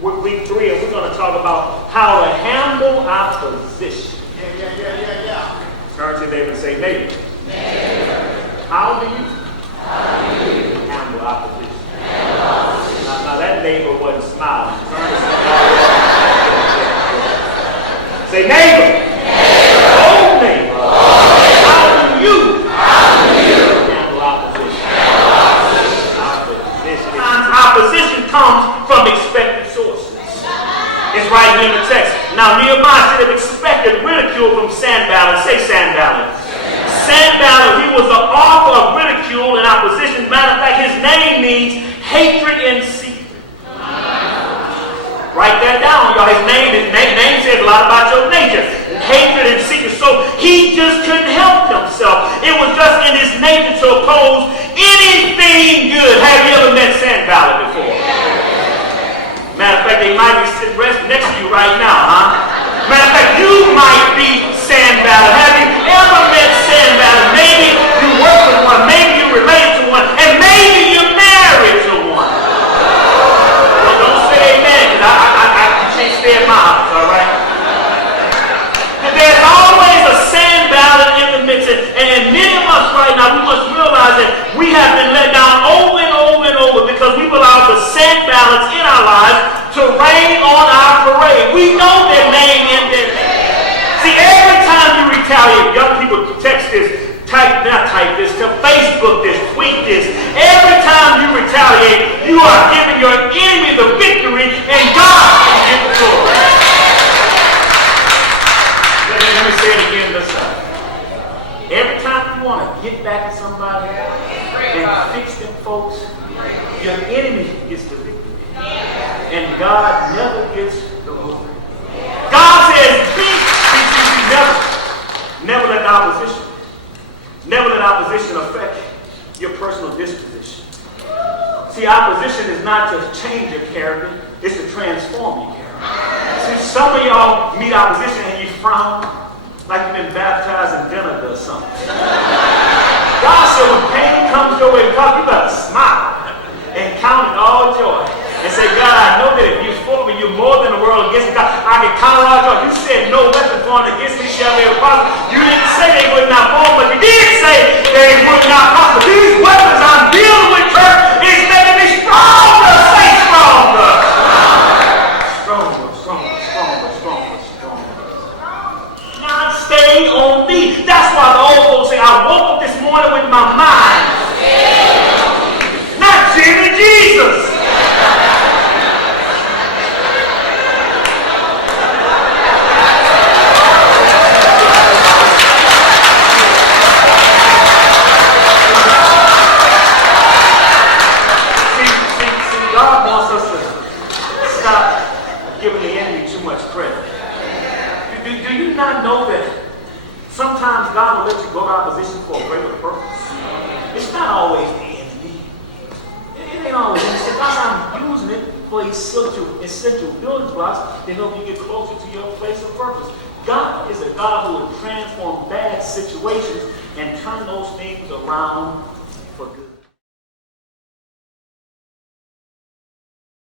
week 3, and we're going to talk about how to handle opposition. Yeah. Turn to your neighbor and say, neighbor. How do you handle opposition? Now that neighbor wasn't smiling. Turn to somebody. Say, neighbor. Oh, neighbor. How do you handle opposition? Opposition comes from expected sources. It's right here in the text. Now, Nehemiah should have expected ridicule from Sanballat. Say Sanballat. Sanballat, he was the author of ridicule and opposition. Matter of fact, his name means hatred in secret. Write that down, y'all. His name says a lot about your nature. Hatred in secret. So he just couldn't help himself. It was just in his nature to oppose anything good. Have you ever met Sanballat before? Matter of fact, they might be sitting next to you right now, huh? Matter of fact, you might be Sanballat. Have you ever met Sanballat? Maybe you work with one, maybe you relate to one, and maybe you're married to one. Well, don't say amen, because I can't stay in my house, all right? There's always a Sanballat in the mix, and many of us right now, we must realize that we have been let down over and over and over because we've allowed the Sanballats in our lives to rain on our parade. We know their name and their name. See, every time you retaliate, young people text this, type this, to Facebook this, tweet this. Every time you retaliate, you are giving your enemy the victory, and God can get the glory. Let me say it again this time. Every time you want to get back at somebody and fix them folks, your enemy gets the victory. And God never gets the glory. God says, never let opposition affect your personal disposition. See, opposition is not to change your character, it's to transform your character. See, some of y'all meet opposition and you frown like you've been baptized in vinegar or something. God said when pain comes your way, God, you better smile and count it all joy. And say, God, I know that if you're for me, you're more than the world against me. God, I can count it all joy. You said no weapon formed against me shall be able to prosper. You didn't say they would not fall, but you did say they would not prosper. These weapons I'm dealing with, church, is making me stronger. Say stronger. Stronger. Not stay on thee. That's why the old folks say, I woke up this morning with my mind. Not Jimmy, Jesus. Sometimes God will let you go to opposition for a greater purpose. It's not always the enemy. It ain't always. Sometimes I'm using it for essential building blocks to help you get closer to your place of purpose. God is a God who will transform bad situations and turn those things around for good.